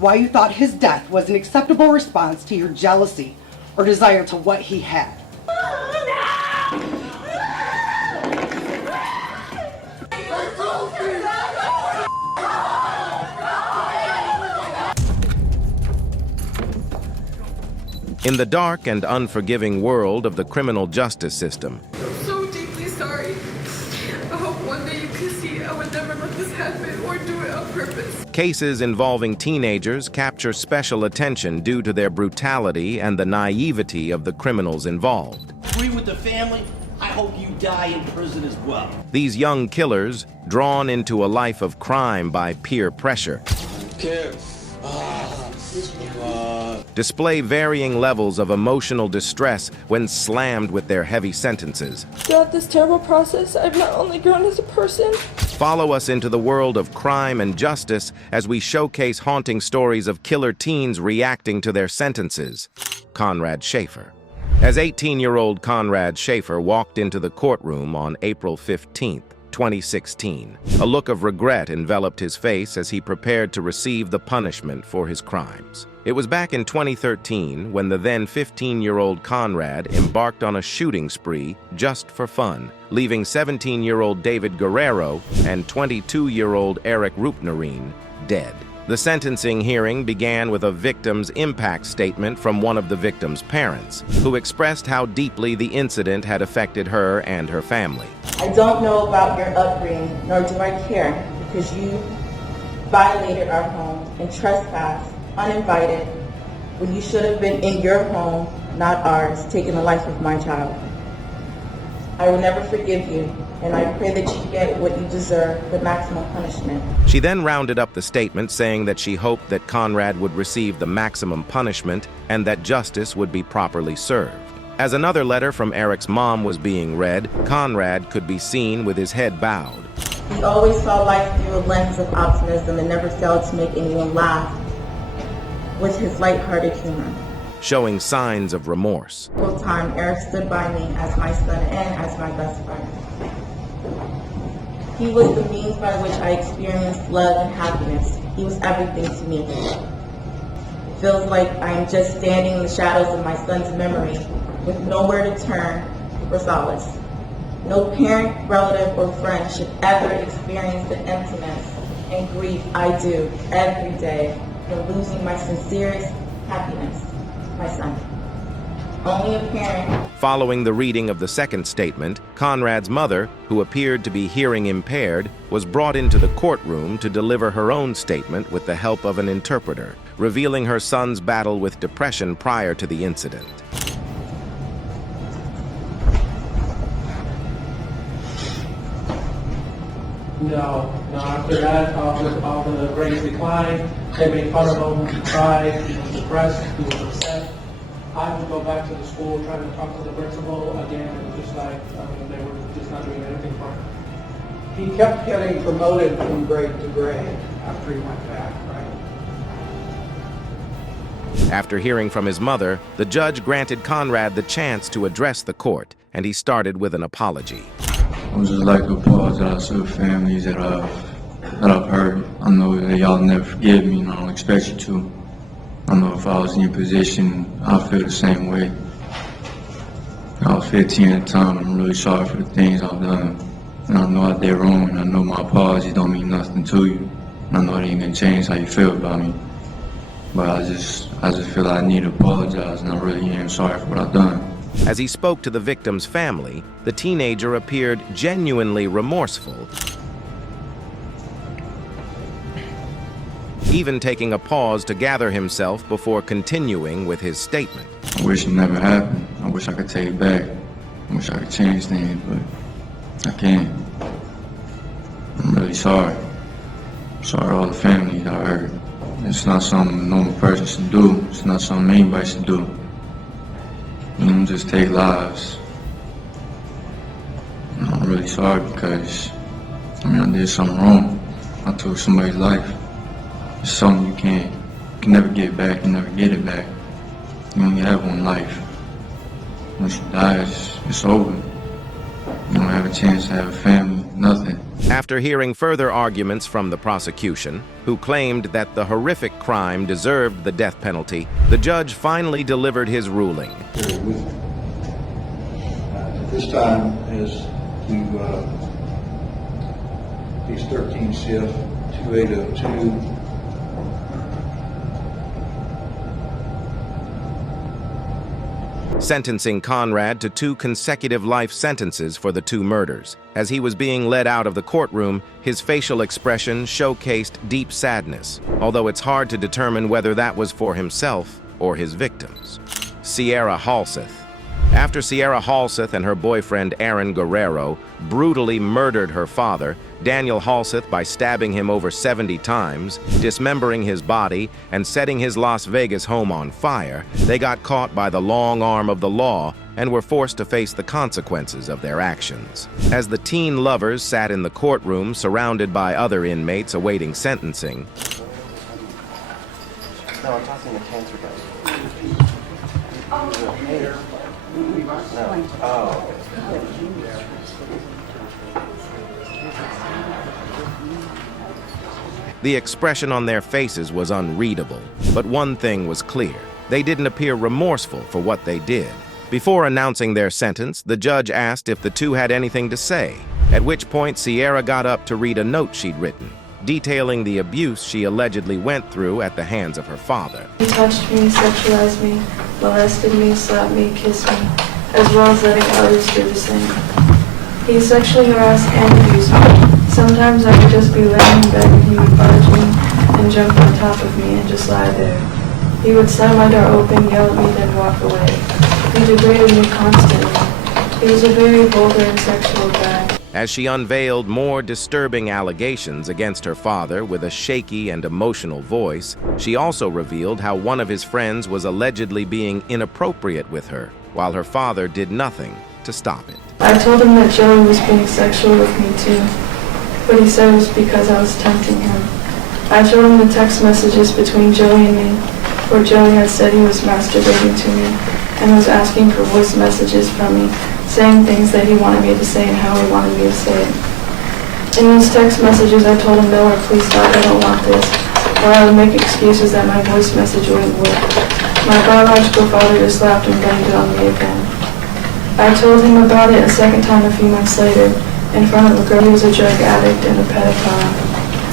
why you thought his death was an acceptable response to your jealousy or desire to what he had. In the dark and unforgiving world of the criminal justice system, I'm so deeply sorry. I hope one day you can see I would never let this happen or do it on purpose. cases involving teenagers capture special attention due to their brutality and the naivety of the criminals involved. Agree with the family. I hope you die in prison as well. These young killers, drawn into a life of crime by peer pressure, display varying levels of emotional distress when slammed with their heavy sentences. Throughout this terrible process, I've not only grown as a person. Follow us into the world of crime and justice as we showcase haunting stories of killer teens reacting to their sentences. Conrad Schaefer. As 18-year-old Conrad Schaefer walked into the courtroom on April 15, 2016, a look of regret enveloped his face as he prepared to receive the punishment for his crimes. It was back in 2013 when the then 15-year-old Conrad embarked on a shooting spree just for fun, leaving 17-year-old David Guerrero and 22-year-old Eric Rupnerine dead. The sentencing hearing began with a victim's impact statement from one of the victim's parents, who expressed how deeply the incident had affected her and her family. I don't know about your upbringing, nor do I care, because you violated our home and trespassed uninvited when you should have been in your home, not ours, taking the life of my child. I will never forgive you, and I pray that you get what you deserve, the maximum punishment. She then rounded up the statement, saying that she hoped that Conrad would receive the maximum punishment and that justice would be properly served. As another letter from Eric's mom was being read, Conrad could be seen with his head bowed. He always saw life through a lens of optimism and never failed to make anyone laugh with his lighthearted humor. Showing signs of remorse. Full time, Eric stood by me as my son and as my best friend. He was the means by which I experienced love and happiness. He was everything to me. It feels like I am just standing in the shadows of my son's memory with nowhere to turn for solace. No parent, relative, or friend should ever experience the emptiness and grief I do every day from losing my sincerest happiness, my son. Only a parent. Following the reading of the second statement, Conrad's mother, who appeared to be hearing impaired, was brought into the courtroom to deliver her own statement with the help of an interpreter, revealing her son's battle with depression prior to the incident. No, after that, all the grades declined. They made fun of him, he cried, he was depressed, he was upset. I would go back to the school, trying to talk to the principal. Again, it was just like, they were just not doing anything for him. He kept getting promoted from grade to grade after he went back, right? After hearing from his mother, the judge granted Conrad the chance to address the court, and he started with an apology. I would just like to apologize to the families that I've hurt. I know that y'all never forgive me, and I don't expect you to. I know if I was in your position, I'd feel the same way. I was 15 at the time. I'm really sorry for the things I've done. And I know I did wrong, and I know my apology don't mean nothing to you. And I know it ain't gonna change how you feel about me. But I just feel like I need to apologize, and I really am sorry for what I've done. As he spoke to the victim's family, the teenager appeared genuinely remorseful, even taking a pause to gather himself before continuing with his statement. I wish it never happened. I wish I could take it back. I wish I could change things, but I can't. I'm really sorry. I'm sorry to all the families I hurt. It's not something a normal person should do. It's not something anybody should do. You don't just take lives. And I'm really sorry because, I did something wrong. I took somebody's life. It's something you can never get back, you never get it back. You only have one life. Once you die, it's over. You don't have a chance to have a family, nothing. After hearing further arguments from the prosecution, who claimed that the horrific crime deserved the death penalty, the judge finally delivered his ruling. At this time, as to these 13 shift 2802, sentencing Conrad to 2 consecutive life sentences for the 2 murders. As he was being led out of the courtroom, his facial expression showcased deep sadness, although it's hard to determine whether that was for himself or his victims. Sierra Halseth. After Sierra Halseth and her boyfriend Aaron Guerrero brutally murdered her father, Daniel Halseth, by stabbing him over 70 times, dismembering his body, and setting his Las Vegas home on fire, they got caught by the long arm of the law and were forced to face the consequences of their actions. As the teen lovers sat in the courtroom surrounded by other inmates awaiting sentencing, No, I'm talking to cancer guys. the expression on their faces was unreadable. But one thing was clear: they didn't appear remorseful for what they did. Before announcing their sentence, the judge asked if the 2 had anything to say, at which point Sierra got up to read a note she'd written, detailing the abuse she allegedly went through at the hands of her father. He touched me, sexualized me, molested me, slapped me, kissed me, as well as letting others do the same. He sexually harassed and abused me. Sometimes I would just be laying in bed and he would barge me and jump on top of me and just lie there. He would slam my door open, yell at me, then walk away. He degraded me constantly. He was a very vulgar and sexual guy. As she unveiled more disturbing allegations against her father with a shaky and emotional voice, she also revealed how one of his friends was allegedly being inappropriate with her, while her father did nothing to stop it. I told him that Joey was being sexual with me too, but he said it was because I was tempting him. I showed him the text messages between Joey and me, where Joey had said he was masturbating to me and was asking for voice messages from me, saying things that he wanted me to say and how he wanted me to say it. In these text messages, I told him, "No, or please stop, I don't want this," or I would make excuses that my voice message wouldn't work. My biological father just laughed and blamed it on me again. I told him about it a second time a few months later, in front of a girl who was a drug addict and a pedophile.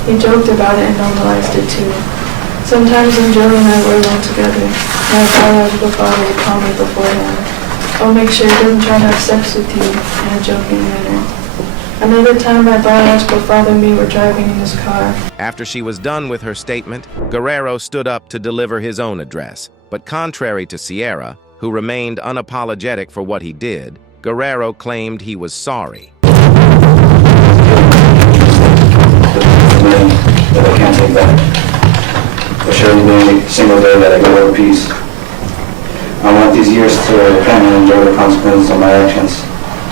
He joked about it and normalized it too. Sometimes when Joey and I were alone together, my biological father would call me beforehand. "I'll make sure he doesn't try to have sex with you," in a joking manner. Another time, my biological father and me were driving in his car. After she was done with her statement, Guerrero stood up to deliver his own address. But contrary to Sierra, who remained unapologetic for what he did, Guerrero claimed he was sorry. That I can't take back. Assures me single day that I go in peace. I want these years to kind of enjoy the consequences of my actions.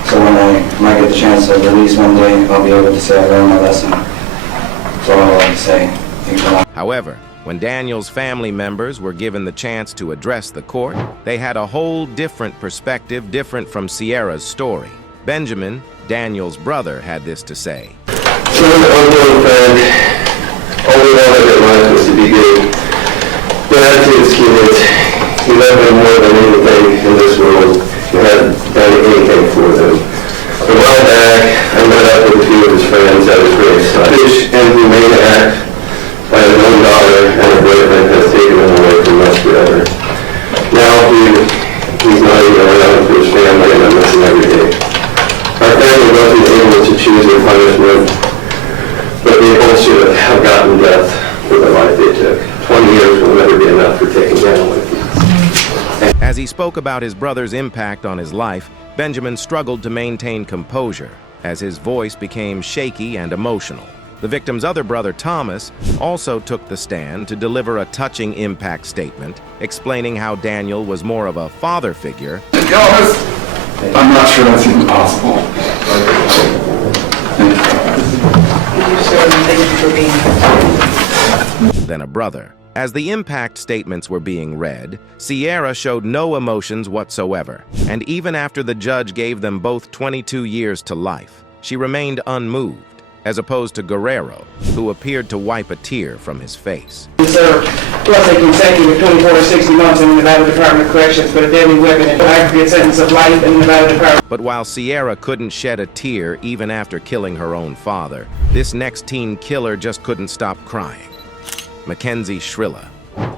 So when I might get the chance to release one day, I'll be able to say I learned my lesson. That's all I want to say. Thanks a lot. However, when Daniel's family members were given the chance to address the court, they had a whole different perspective, different from Sierra's story. Benjamin, Daniel's brother, had this to say. She was an unborn friend. Only wanted in life was to be good. The attitude skewed. He loved them more than anything in this world. He hadn't done anything for them. A while back, I met up with a few of his friends at his grave. Selfish and humane act by his own daughter and her boyfriend has taken him away from us forever. Now he's not even around for his family and I miss him every day. Our family wasn't able to choose their punishment, but they both should have gotten death for the life they took. 20 years will never be enough for taking down away from us. As he spoke about his brother's impact on his life, Benjamin struggled to maintain composure as his voice became shaky and emotional. The victim's other brother, Thomas, also took the stand to deliver a touching impact statement, explaining how Daniel was more of a father figure. To be honest, I'm not sure that's even possible. Than a brother. As the impact statements were being read, Sierra showed no emotions whatsoever, and even after the judge gave them both 22 years to life, she remained unmoved. as opposed to Guerrero, who appeared to wipe a tear from his face. Served plus a consecutive 24 to 60 months in the Nevada Department of Corrections for a deadly weapon and an aggregate sentence of life in the Nevada Department. But while Sierra couldn't shed a tear even after killing her own father, this next teen killer just couldn't stop crying. McKenzie Shrilla.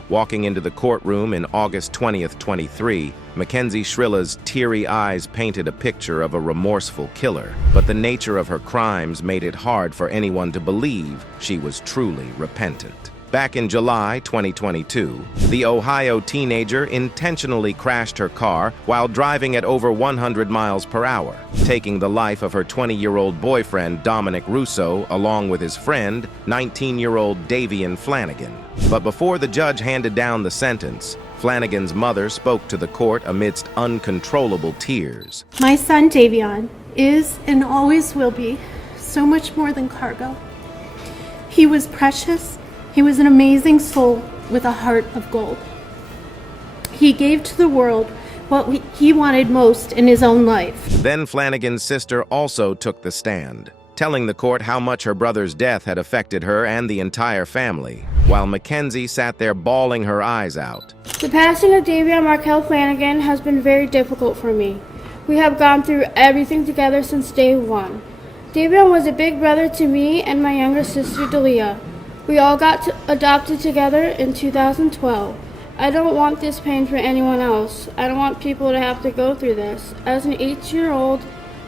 Walking into the courtroom in August 20th, 23, McKenzie Shrilla's teary eyes painted a picture of a remorseful killer, but the nature of her crimes made it hard for anyone to believe she was truly repentant. Back in July 2022, the Ohio teenager intentionally crashed her car while driving at over 100 miles per hour, taking the life of her 20-year-old boyfriend Dominic Russo along with his friend, 19-year-old Davian Flanagan. But before the judge handed down the sentence, Flanagan's mother spoke to the court amidst uncontrollable tears. My son Davian is and always will be so much more than cargo. He was precious. He was an amazing soul with a heart of gold. He gave to the world what he wanted most in his own life. Then Flanagan's sister also took the stand, telling the court how much her brother's death had affected her and the entire family, while McKenzie sat there bawling her eyes out. The passing of Davian Markel Flanagan has been very difficult for me. We have gone through everything together since day one. Davian was a big brother to me and my younger sister Dalia. We all got adopted together in 2012. I don't want this pain for anyone else. I don't want people to have to go through this. As an 8-year-old,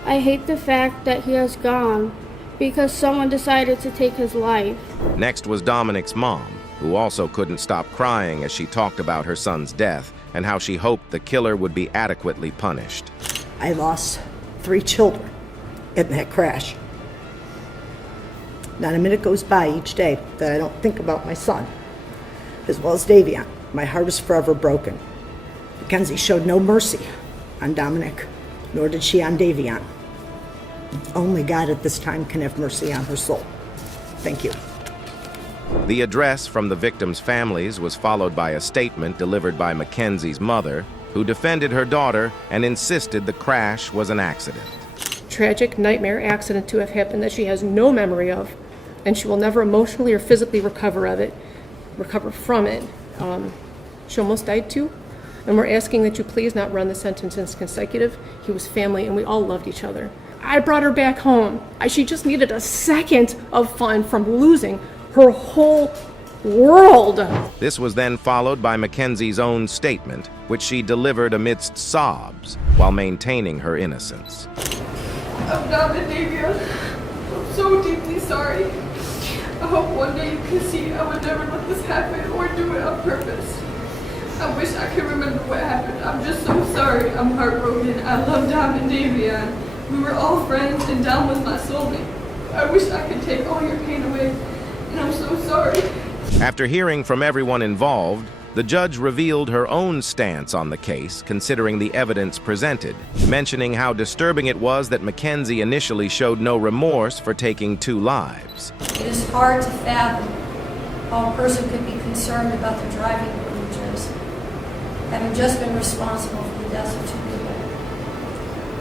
I hate the fact that he has gone because someone decided to take his life. Next was Dominic's mom, who also couldn't stop crying as she talked about her son's death and how she hoped the killer would be adequately punished. I lost 3 children in that crash. Not a minute goes by each day that I don't think about my son, as well as Davian. My heart is forever broken. McKenzie showed no mercy on Dominic, nor did she on Davian. Only God at this time can have mercy on her soul. Thank you. The address from the victims' families was followed by a statement delivered by McKenzie's mother, who defended her daughter and insisted the crash was an accident. Tragic nightmare accident to have happened that she has no memory of, and she will never emotionally or physically recover from it. She almost died too, and we're asking that you please not run the sentence as consecutive. He was family, and we all loved each other. I brought her back home. She just needed a second of fun from losing her whole world. This was then followed by McKenzie's own statement, which she delivered amidst sobs while maintaining her innocence. I'm not Davian. I'm so deeply sorry. I hope one day you can see I would never let this happen or do it on purpose. I wish I could remember what happened. I'm just so sorry. I'm heartbroken. I love Dom and Davian. We were all friends and Dom was my soulmate. I wish I could take all your pain away, and I'm so sorry. After hearing from everyone involved, the judge revealed her own stance on the case, considering the evidence presented, mentioning how disturbing it was that McKenzie initially showed no remorse for taking 2 lives. It is hard to fathom how a person could be concerned about their driving privileges, having just been responsible for the deaths of 2 people.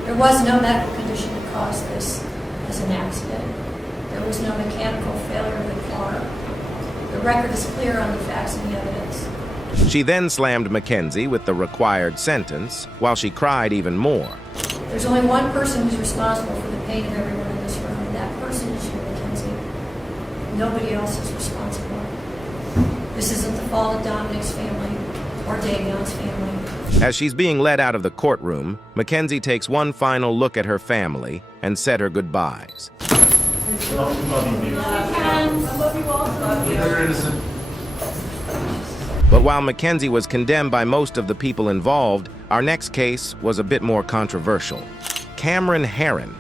There was no medical condition that caused this as an accident. There was no mechanical failure of the car. The record is clear on the facts and the evidence. She then slammed McKenzie with the required sentence, while she cried even more. There's only one person who's responsible for the pain of everyone in this room, and that person is you, McKenzie. Nobody else is responsible. This isn't the fault of Dominic's family or Davian's family. As she's being led out of the courtroom, McKenzie takes one final look at her family and said her goodbyes. But while McKenzie was condemned by most of the people involved, our next case was a bit more controversial. Cameron Herron.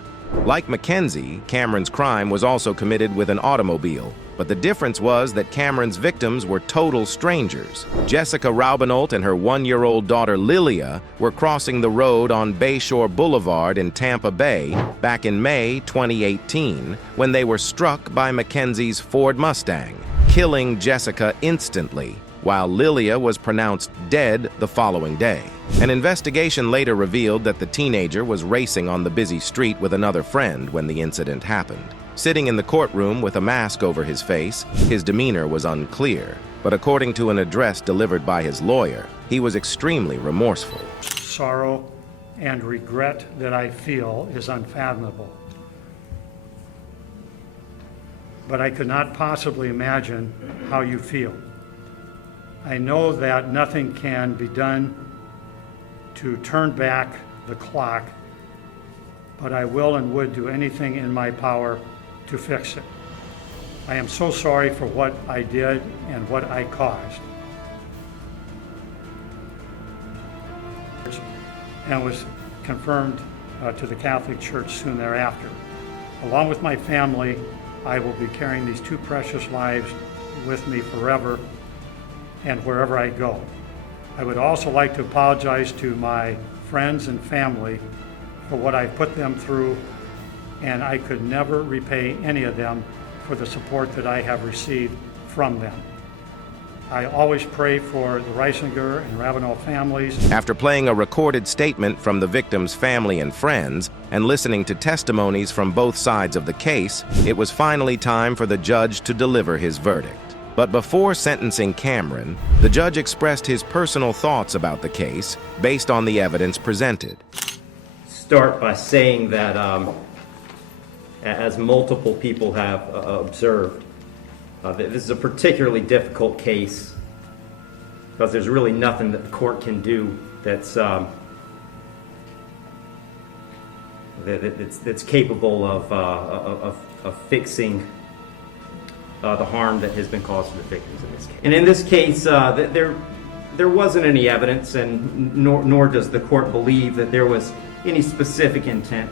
Like McKenzie, Cameron's crime was also committed with an automobile, but the difference was that Cameron's victims were total strangers. Jessica Raubenolt and her 1-year-old daughter Lilia were crossing the road on Bayshore Boulevard in Tampa Bay back in May 2018 when they were struck by McKenzie's Ford Mustang, killing Jessica instantly, while Lilia was pronounced dead the following day. An investigation later revealed that the teenager was racing on the busy street with another friend when the incident happened. Sitting in the courtroom with a mask over his face, his demeanor was unclear, but according to an address delivered by his lawyer, he was extremely remorseful. Sorrow and regret that I feel is unfathomable. But I could not possibly imagine how you feel. I know that nothing can be done to turn back the clock, but I will and would do anything in my power to fix it. I am so sorry for what I did and what I caused. And was confirmed to the Catholic Church soon thereafter. Along with my family, I will be carrying these two precious lives with me forever and wherever I go. I would also like to apologize to my friends and family for what I put them through, and I could never repay any of them for the support that I have received from them. I always pray for the Reisinger and Ravenel families. After playing a recorded statement from the victim's family and friends and listening to testimonies from both sides of the case, it was finally time for the judge to deliver his verdict. But before sentencing Cameron, the judge expressed his personal thoughts about the case based on the evidence presented. Start by saying that, as multiple people have observed, this is a particularly difficult case because there's really nothing that the court can do that's capable of fixing the harm that has been caused to the victims in this case. And in this case, there wasn't any evidence, and nor does the court believe that there was any specific intent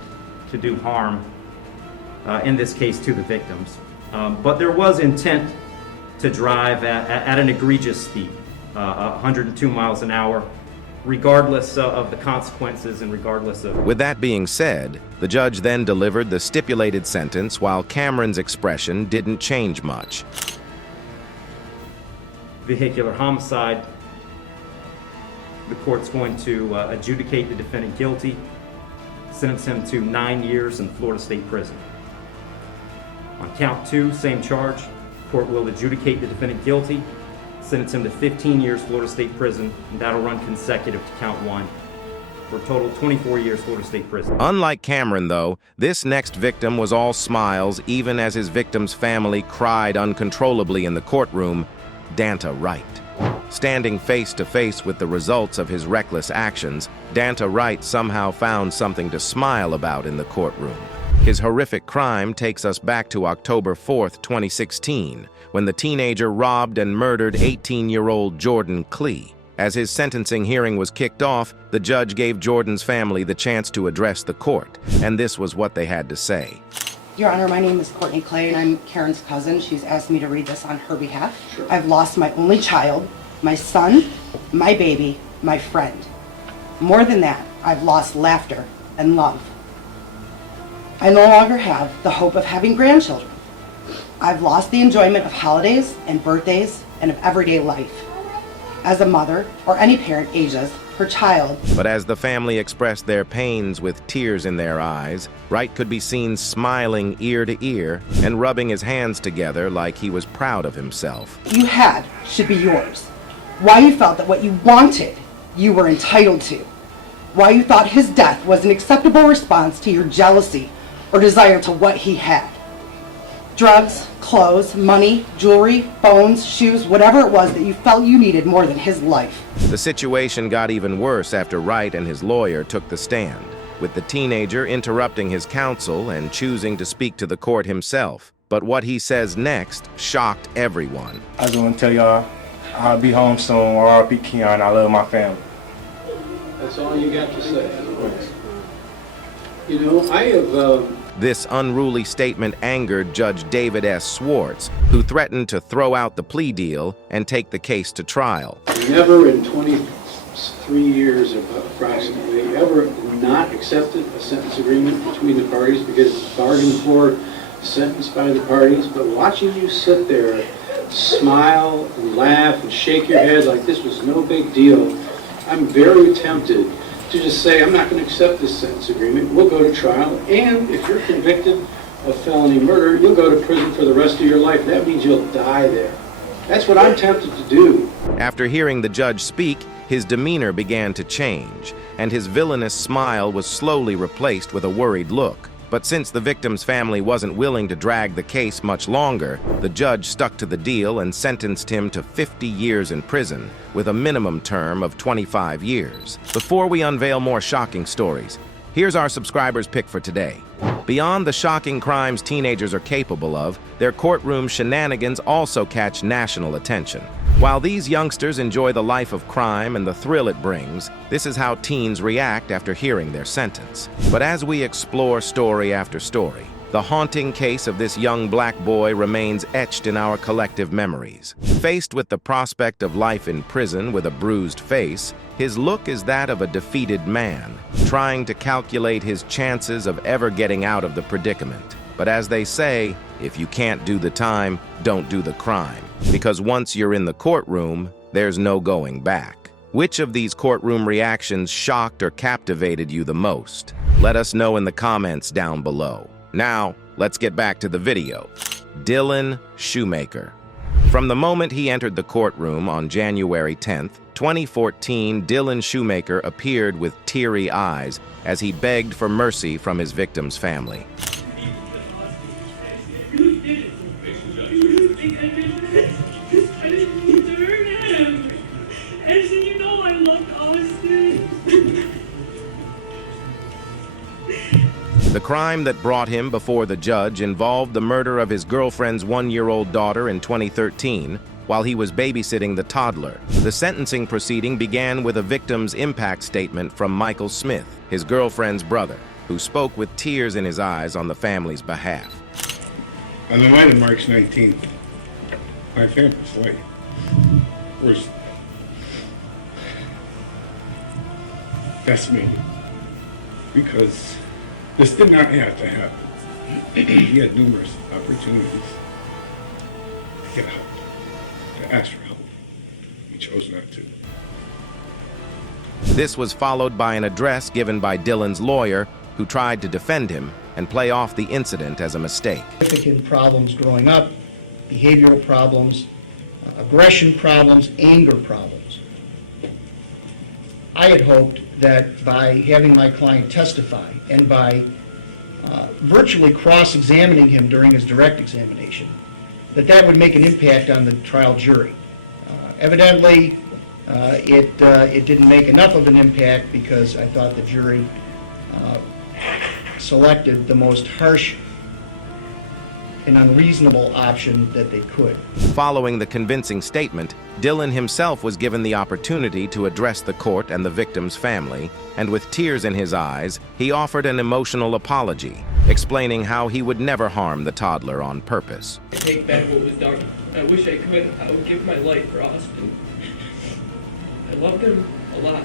to do harm in this case to the victims. But there was intent to drive at an egregious speed, 102 miles an hour, regardless of the consequences and regardless of... With that being said, the judge then delivered the stipulated sentence while Cameron's expression didn't change much. Vehicular homicide, the court's going to adjudicate the defendant guilty, sentence him to 9 years in Florida State Prison. On count 2, same charge, court will adjudicate the defendant guilty, sentence him to 15 years Florida State Prison, and that'll run consecutive to count 1, for a total 24 years Florida State Prison. Unlike Cameron, though, this next victim was all smiles even as his victim's family cried uncontrollably in the courtroom, Danta Wright. Standing face to face with the results of his reckless actions, Danta Wright somehow found something to smile about in the courtroom. His horrific crime takes us back to October 4th, 2016, when the teenager robbed and murdered 18-year-old Jordan Klee. As his sentencing hearing was kicked off, the judge gave Jordan's family the chance to address the court, and this was what they had to say. Your Honor, my name is Courtney Clay, and I'm Karen's cousin. She's asked me to read this on her behalf. Sure. I've lost my only child, my son, my baby, my friend. More than that, I've lost laughter and love. I no longer have the hope of having grandchildren. I've lost the enjoyment of holidays and birthdays and of everyday life. As a mother, or any parent ages, her child. But as the family expressed their pains with tears in their eyes, Wright could be seen smiling ear to ear and rubbing his hands together like he was proud of himself. You had should be yours. Why you felt that what you wanted, you were entitled to. Why you thought his death was an acceptable response to your jealousy or desire to what he had. Drugs, clothes, money, jewelry, phones, shoes, whatever it was that you felt you needed more than his life. The situation got even worse after Wright and his lawyer took the stand, with the teenager interrupting his counsel and choosing to speak to the court himself. But what he says next shocked everyone. I just want to tell y'all, I'll be home soon. R.I.P. Keon, I love my family. That's all you got to say. You know, I have... This unruly statement angered Judge David S. Swartz, who threatened to throw out the plea deal and take the case to trial. Never in 23 years approximately ever not accepted a sentence agreement between the parties because it's bargained for, sentenced by the parties, but watching you sit there, smile and laugh and shake your head like this was no big deal, I'm very tempted to just say, I'm not going to accept this sentence agreement, we'll go to trial, and if you're convicted of felony murder, you'll go to prison for the rest of your life. That means you'll die there. That's what I'm tempted to do. After hearing the judge speak, his demeanor began to change, and his villainous smile was slowly replaced with a worried look. But since the victim's family wasn't willing to drag the case much longer, the judge stuck to the deal and sentenced him to 50 years in prison, with a minimum term of 25 years. Before we unveil more shocking stories, here's our subscribers' pick for today. Beyond the shocking crimes teenagers are capable of, their courtroom shenanigans also catch national attention. While these youngsters enjoy the life of crime and the thrill it brings, this is how teens react after hearing their sentence. But as we explore story after story, the haunting case of this young black boy remains etched in our collective memories. Faced with the prospect of life in prison with a bruised face, his look is that of a defeated man, trying to calculate his chances of ever getting out of the predicament. But as they say, if you can't do the time, don't do the crime. Because once you're in the courtroom, there's no going back. Which of these courtroom reactions shocked or captivated you the most? Let us know in the comments down below. Now, let's get back to the video. Dylan Shoemaker. From the moment he entered the courtroom on January 10th, 2014, Dylan Shoemaker appeared with teary eyes as he begged for mercy from his victim's family. The crime that brought him before the judge involved the murder of his girlfriend's 1-year-old daughter in 2013 while he was babysitting the toddler. The sentencing proceeding began with a victim's impact statement from Michael Smith, his girlfriend's brother, who spoke with tears in his eyes on the family's behalf. On the night of March 19th, my family's life was decimated because this did not have to happen. He had numerous opportunities to get help, to ask for help. He chose not to. This was followed by an address given by Dylan's lawyer, who tried to defend him and play off the incident as a mistake. Significant problems growing up, behavioral problems, aggression problems, anger problems. I had hoped that by having my client testify and by virtually cross-examining him during his direct examination, that would make an impact on the trial jury. Evidently, it didn't make enough of an impact because I thought the jury selected the most harsh and unreasonable option that they could. Following the convincing statement, Dylan himself was given the opportunity to address the court and the victim's family, and with tears in his eyes, he offered an emotional apology, explaining how he would never harm the toddler on purpose. I take back what was done. I wish I could. I would give my life for Austin. I loved him a lot.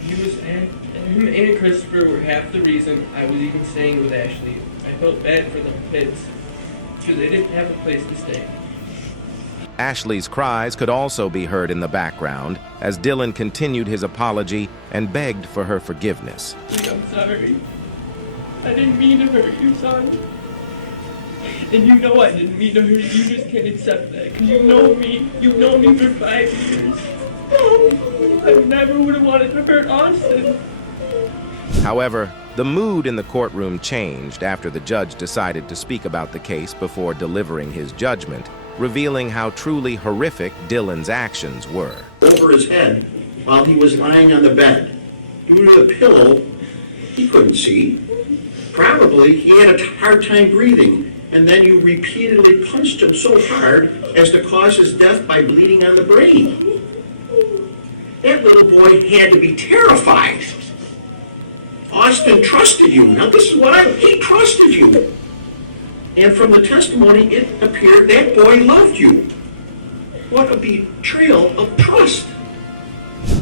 Him and Christopher were half the reason I was even staying with Ashley. I felt bad for the kids because they didn't have a place to stay. Ashley's cries could also be heard in the background as Dylan continued his apology and begged for her forgiveness. I'm sorry. I didn't mean to hurt you, son. And you know I didn't mean to hurt you. You just can't accept that because you know me. You've known me for 5 years. I never would have wanted to hurt Austin. However, the mood in the courtroom changed after the judge decided to speak about the case before delivering his judgment, revealing how truly horrific Dylan's actions were. Over his head while he was lying on the bed. Due to the pillow, he couldn't see. Probably he had a hard time breathing, and then you repeatedly punched him so hard as to cause his death by bleeding on the brain. That little boy had to be terrified. Austin trusted you. Now this is what he trusted you. And from the testimony, it appeared that boy loved you. What a betrayal of trust.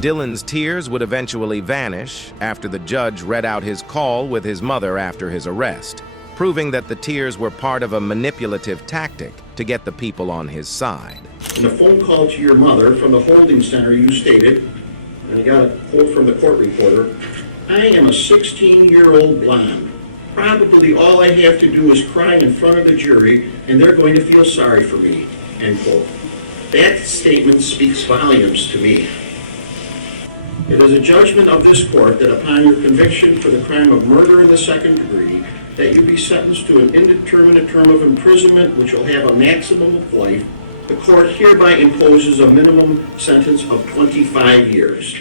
Dylan's tears would eventually vanish after the judge read out his call with his mother after his arrest, proving that the tears were part of a manipulative tactic to get the people on his side. In a phone call to your mother from the holding center, you stated, and I got a quote from the court reporter, "I am a 16-year-old blonde Probably all I have to do is cry in front of the jury, and they're going to feel sorry for me, end quote. That statement speaks volumes to me. It is a judgment of this court that upon your conviction for the crime of murder in the second degree, that you be sentenced to an indeterminate term of imprisonment which will have a maximum of life. The court hereby imposes a minimum sentence of 25 years.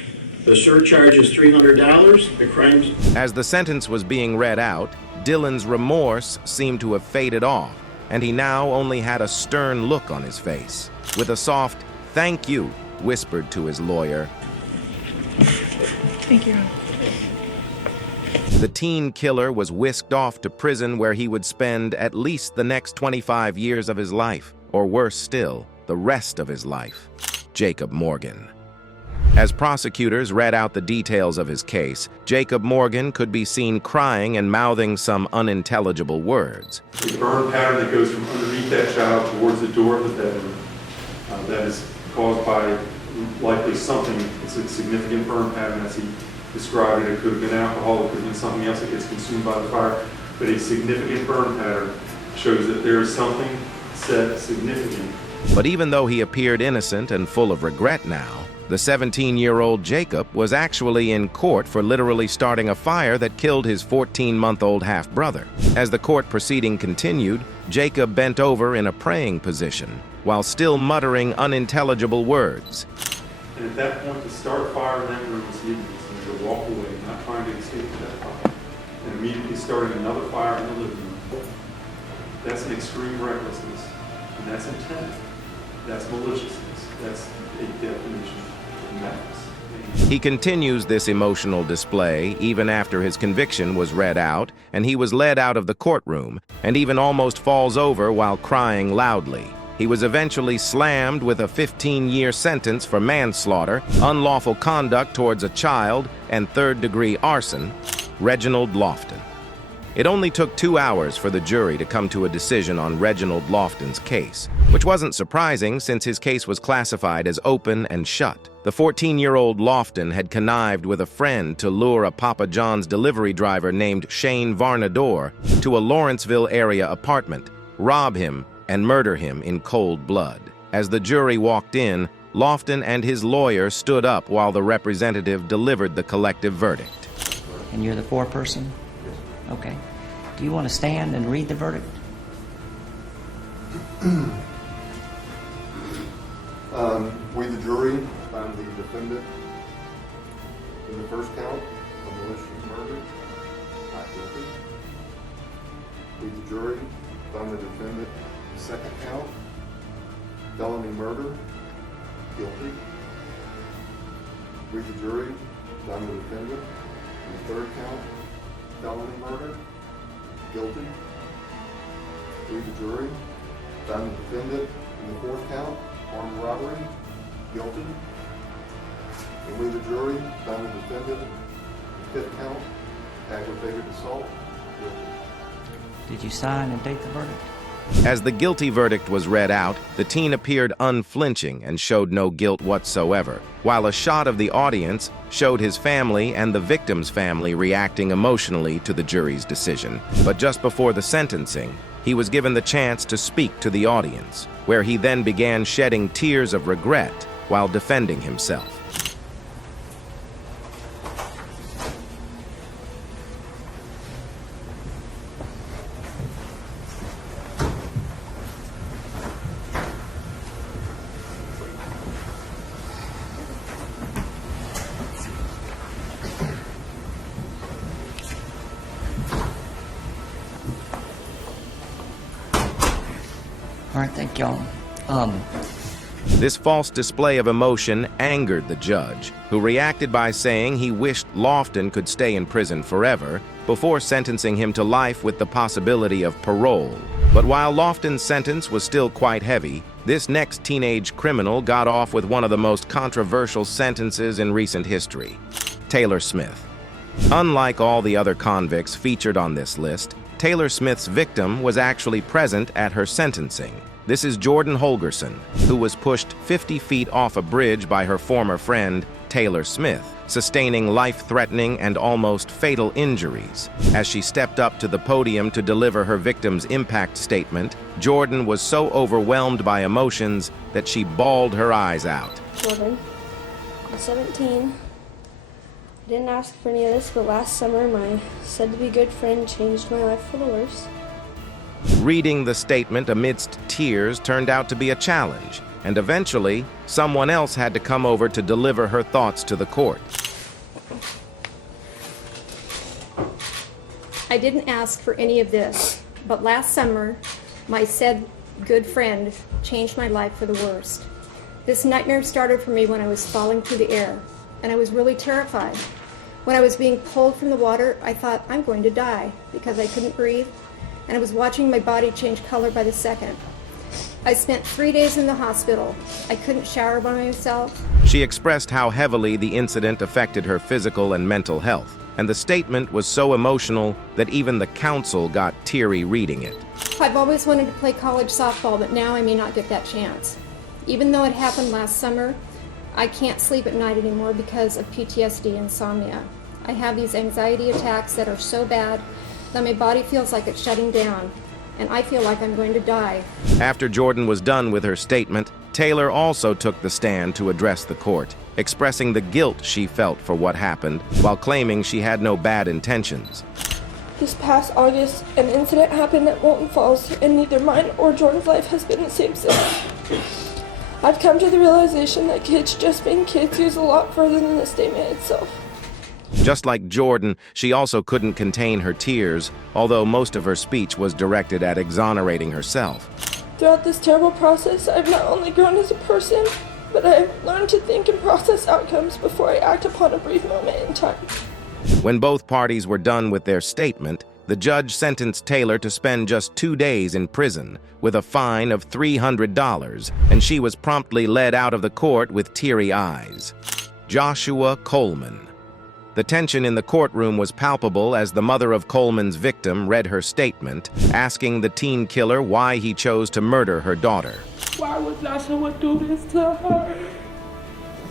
The surcharge is $300. The crimes... As the sentence was being read out, Dylan's remorse seemed to have faded off, and he now only had a stern look on his face. With a soft, "Thank you," whispered to his lawyer. Thank you. The teen killer was whisked off to prison where he would spend at least the next 25 years of his life, or worse still, the rest of his life. Jacob Morgan. As prosecutors read out the details of his case, Jacob Morgan could be seen crying and mouthing some unintelligible words. A burn pattern that goes from underneath that child towards the door of the bedroom. That is caused by likely something. It's a significant burn pattern as he described it. It could have been alcohol, it could have been something else that gets consumed by the fire. But a significant burn pattern shows that there is something said significant. But even though he appeared innocent and full of regret now, the 17-year-old Jacob was actually in court for literally starting a fire that killed his 14-month-old half-brother. As the court proceeding continued, Jacob bent over in a praying position, while still muttering unintelligible words. And at that point, to start fire in that room was needless, and to walk away, not trying to escape that fire, and immediately starting another fire in the living room. That's an extreme recklessness, and that's intent. That's maliciousness. That's a definition. He continues this emotional display even after his conviction was read out and he was led out of the courtroom, and even almost falls over while crying loudly. He was eventually slammed with a 15-year sentence for manslaughter, unlawful conduct towards a child, and third-degree arson. Reginald Lofton. It only took 2 hours for the jury to come to a decision on Reginald Lofton's case, which wasn't surprising since his case was classified as open and shut. The 14-year-old Lofton had connived with a friend to lure a Papa John's delivery driver named Shane Varnador to a Lawrenceville area apartment, rob him, and murder him in cold blood. As the jury walked in, Lofton and his lawyer stood up while the representative delivered the collective verdict. And you're the foreperson? Okay. Do you want to stand and read the verdict? We, the jury, found the defendant in the first count of malicious murder not guilty. We, the jury, found the defendant in the second count, felony murder, guilty. We, the jury, found the defendant in the third count, felony murder, guilty. We, the jury, found the defendant in the fourth count, armed robbery, guilty. And we, the jury, found the defendant in the fifth count, aggravated assault, guilty. Did you sign and date the verdict? As the guilty verdict was read out, the teen appeared unflinching and showed no guilt whatsoever, while a shot of the audience showed his family and the victim's family reacting emotionally to the jury's decision. But just before the sentencing, he was given the chance to speak to the audience, where he then began shedding tears of regret while defending himself. All right, thank y'all. This false display of emotion angered the judge, who reacted by saying he wished Lofton could stay in prison forever before sentencing him to life with the possibility of parole. But while Lofton's sentence was still quite heavy, this next teenage criminal got off with one of the most controversial sentences in recent history. Taylor Smith. Unlike all the other convicts featured on this list, Taylor Smith's victim was actually present at her sentencing. This is Jordan Holgerson, who was pushed 50 feet off a bridge by her former friend, Taylor Smith, sustaining life-threatening and almost fatal injuries. As she stepped up to the podium to deliver her victim's impact statement, Jordan was so overwhelmed by emotions that she bawled her eyes out. Jordan, I'm 17. I didn't ask for any of this, but last summer my said-to-be good friend changed my life for the worse. Reading the statement amidst tears turned out to be a challenge, and eventually, someone else had to come over to deliver her thoughts to the court. I didn't ask for any of this, but last summer, my said good friend changed my life for the worst. This nightmare started for me when I was falling through the air, and I was really terrified. When I was being pulled from the water, I thought I'm going to die because I couldn't breathe, and I was watching my body change color by the second. I spent 3 days in the hospital. I couldn't shower by myself. She expressed how heavily the incident affected her physical and mental health, and the statement was so emotional that even the counsel got teary reading it. I've always wanted to play college softball, but now I may not get that chance. Even though it happened last summer, I can't sleep at night anymore because of PTSD, insomnia. I have these anxiety attacks that are so bad that my body feels like it's shutting down, and I feel like I'm going to die. After Jordan was done with her statement, Taylor also took the stand to address the court, expressing the guilt she felt for what happened, while claiming she had no bad intentions. This past August, an incident happened at Molten Falls, and neither mine or Jordan's life has been the same since. I've come to the realization that kids just being kids goes a lot further than the statement itself. Just like Jordan, she also couldn't contain her tears, although most of her speech was directed at exonerating herself. Throughout this terrible process, I've not only grown as a person, but I've learned to think and process outcomes before I act upon a brief moment in time. When both parties were done with their statement, the judge sentenced Taylor to spend just 2 days in prison with a fine of $300, and she was promptly led out of the court with teary eyes. Joshua Coleman. The tension in the courtroom was palpable as the mother of Coleman's victim read her statement, asking the teen killer why he chose to murder her daughter. Why would Joshua do this to her?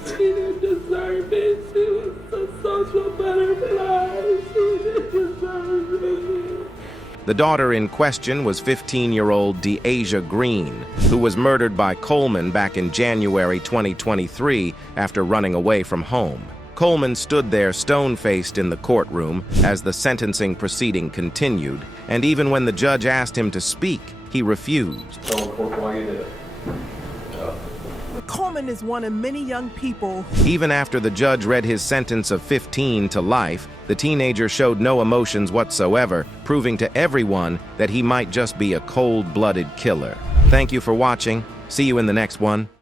She didn't deserve it. She was a social butterfly. She didn't deserve it. The daughter in question was 15-year-old Deasia Green, who was murdered by Coleman back in January 2023 after running away from home. Coleman stood there stone-faced in the courtroom as the sentencing proceeding continued, and even when the judge asked him to speak, he refused. Tell the court why you did it. Coleman is one of many young people. Even after the judge read his sentence of 15 to life, the teenager showed no emotions whatsoever, proving to everyone that he might just be a cold-blooded killer. Thank you for watching. See you in the next one.